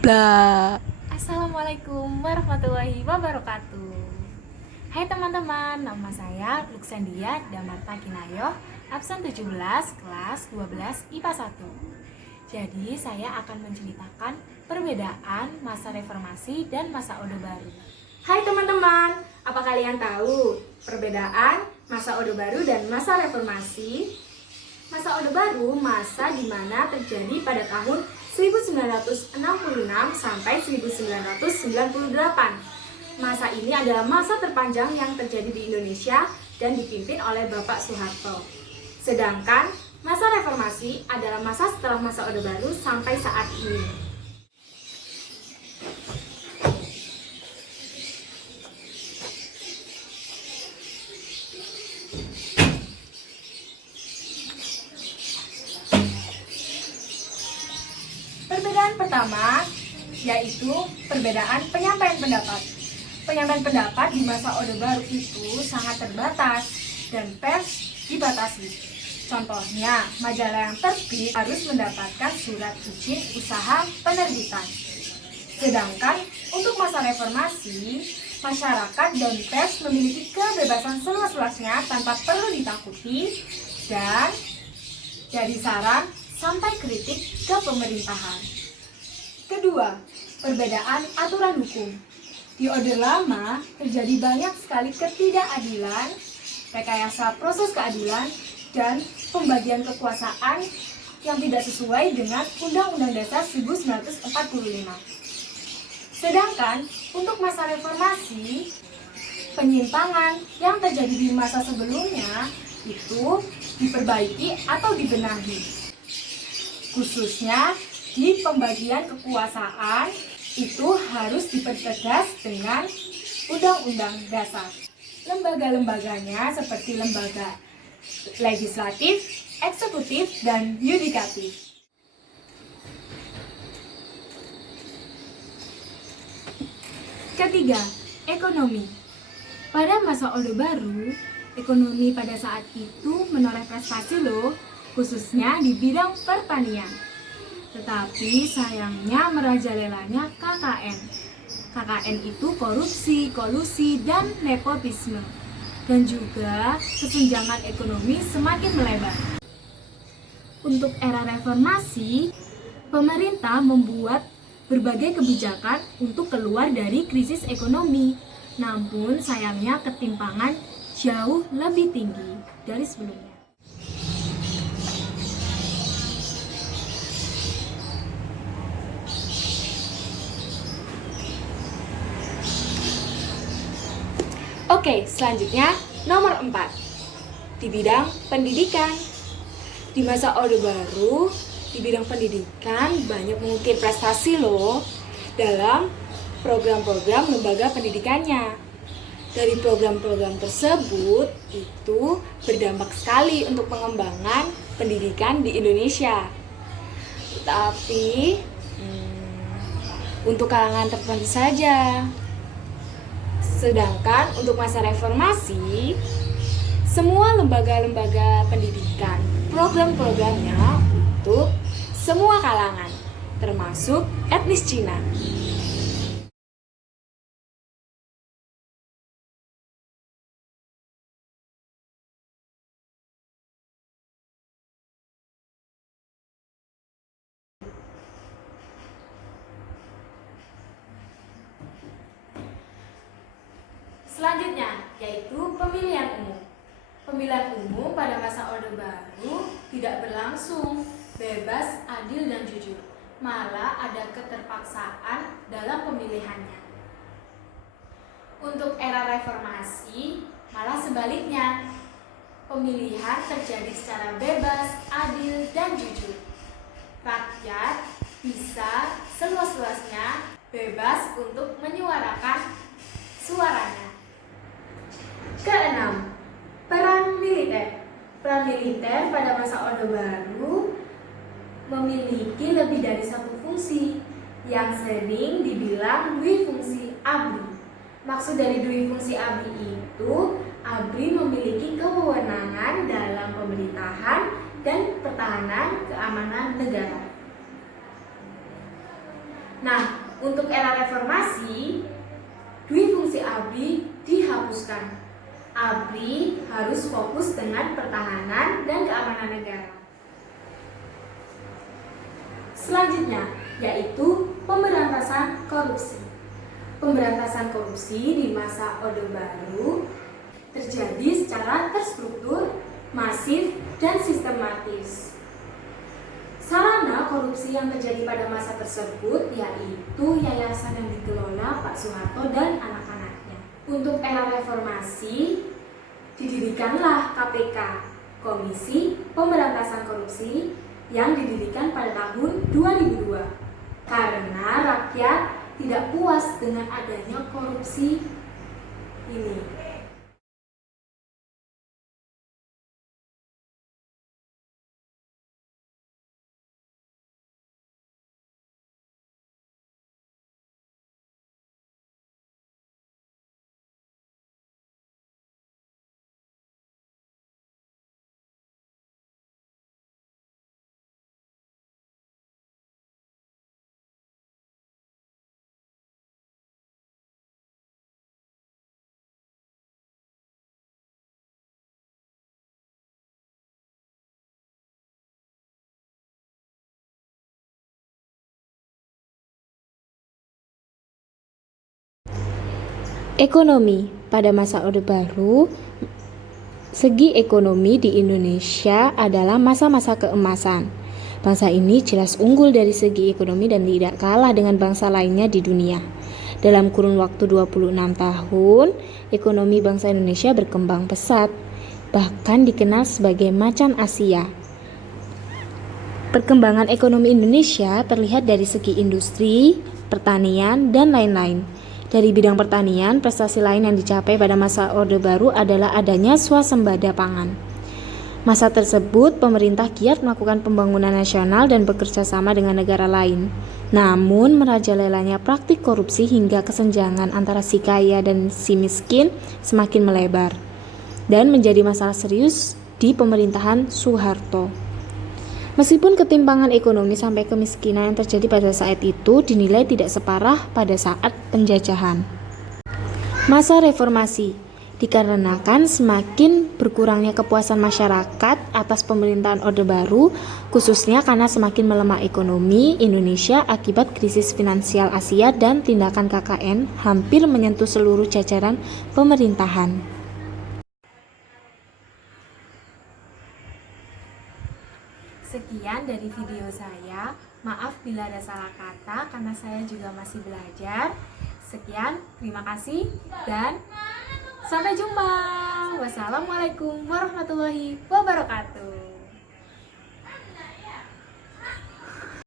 Bla. Assalamualaikum warahmatullahi wabarakatuh. Hai teman-teman, nama saya Luksandia Damarta Kinayo, absen 17, kelas 12 IPA 1. Jadi saya akan menceritakan perbedaan masa reformasi dan masa Orde Baru. Hai teman-teman, apa kalian tahu perbedaan masa Orde Baru dan masa reformasi? Masa Orde Baru masa di mana terjadi pada tahun 1966 sampai 1998. Masa ini adalah masa terpanjang yang terjadi di Indonesia dan dipimpin oleh Bapak Soeharto. Sedangkan masa reformasi adalah masa setelah masa Orde Baru sampai saat ini. Perbedaan pertama yaitu perbedaan penyampaian pendapat. Penyampaian pendapat di masa Orde Baru itu sangat terbatas dan pers dibatasi. Contohnya, majalah yang terbit harus mendapatkan surat izin usaha penerbitan. Sedangkan untuk masa reformasi, masyarakat dan pers memiliki kebebasan seluas-luasnya tanpa perlu ditakuti dan dari saran sampai kritik ke pemerintahan. Kedua, perbedaan aturan hukum. Di Orde Lama terjadi banyak sekali ketidakadilan, rekayasa proses keadilan, dan pembagian kekuasaan yang tidak sesuai dengan Undang-Undang Dasar 1945. Sedangkan untuk masa reformasi, penyimpangan yang terjadi di masa sebelumnya itu diperbaiki atau dibenahi. Khususnya di pembagian kekuasaan itu harus dipertegas dengan Undang-Undang Dasar. Lembaga-lembaganya seperti lembaga legislatif, eksekutif, dan yudikatif. Ketiga, ekonomi. Pada masa Orde Baru, ekonomi pada saat itu menoreh prestasi loh, khususnya di bidang pertanian. Tetapi sayangnya merajalelanya KKN. KKN itu korupsi, kolusi, dan nepotisme. Dan juga kesenjangan ekonomi semakin melebar. Untuk era reformasi, pemerintah membuat berbagai kebijakan untuk keluar dari krisis ekonomi. Namun sayangnya ketimpangan jauh lebih tinggi dari sebelumnya. Oke, selanjutnya nomor 4. Di bidang pendidikan. Di masa Orde Baru, di bidang pendidikan banyak mengukir prestasi loh dalam program-program lembaga pendidikannya. Dari program-program tersebut itu berdampak sekali untuk pengembangan pendidikan di Indonesia. Tetapi untuk kalangan tertentu saja. Sedangkan untuk masa reformasi, semua lembaga-lembaga pendidikan, program-programnya untuk semua kalangan, termasuk etnis Cina. Selanjutnya, yaitu pemilihan umum. Pemilihan umum pada masa Orde Baru tidak berlangsung bebas, adil, dan jujur. Malah ada keterpaksaan dalam pemilihannya. Untuk era reformasi, malah sebaliknya. Pemilihan terjadi secara bebas, adil, dan jujur. Rakyat bisa seluas-luasnya bebas untuk menyuarakan suaranya. Keenam, peran militer. Peran militer pada masa Orde Baru memiliki lebih dari satu fungsi yang sering dibilang dwifungsi ABRI. Maksud dari dwifungsi ABRI itu, ABRI memiliki kewenangan dalam pemerintahan dan pertahanan keamanan negara. Nah, untuk era reformasi, dui fungsi ABRI dihapuskan. ABRI harus fokus dengan pertahanan dan keamanan negara. Selanjutnya, yaitu pemberantasan korupsi. Pemberantasan korupsi di masa Orde Baru terjadi secara terstruktur, masif, dan sistematis. Sarana korupsi yang terjadi pada masa tersebut yaitu yayasan yang dikelola Pak Soeharto dan anak-anaknya. Untuk era reformasi, didirikanlah KPK, Komisi Pemberantasan Korupsi, yang didirikan pada tahun 2002 karena rakyat tidak puas dengan adanya korupsi ini. Ekonomi pada masa Orde Baru, segi ekonomi di Indonesia adalah masa-masa keemasan. Bangsa ini jelas unggul dari segi ekonomi dan tidak kalah dengan bangsa lainnya di dunia. Dalam kurun waktu 26 tahun, ekonomi bangsa Indonesia berkembang pesat, bahkan dikenal sebagai macan Asia. Perkembangan ekonomi Indonesia terlihat dari segi industri, pertanian, dan lain-lain. Dari bidang pertanian, prestasi lain yang dicapai pada masa Orde Baru adalah adanya swasembada pangan. Masa tersebut, pemerintah giat melakukan pembangunan nasional dan bekerja sama dengan negara lain. Namun, merajalelanya praktik korupsi hingga kesenjangan antara si kaya dan si miskin semakin melebar dan menjadi masalah serius di pemerintahan Soeharto. Meskipun ketimpangan ekonomi sampai kemiskinan yang terjadi pada saat itu dinilai tidak separah pada saat penjajahan. Masa reformasi dikarenakan semakin berkurangnya kepuasan masyarakat atas pemerintahan Orde Baru, khususnya karena semakin melemah ekonomi Indonesia akibat krisis finansial Asia dan tindakan KKN hampir menyentuh seluruh jajaran pemerintahan. Sekian dari video saya. Maaf bila ada salah kata karena saya juga masih belajar. Sekian, terima kasih dan sampai jumpa. Wassalamualaikum warahmatullahi wabarakatuh.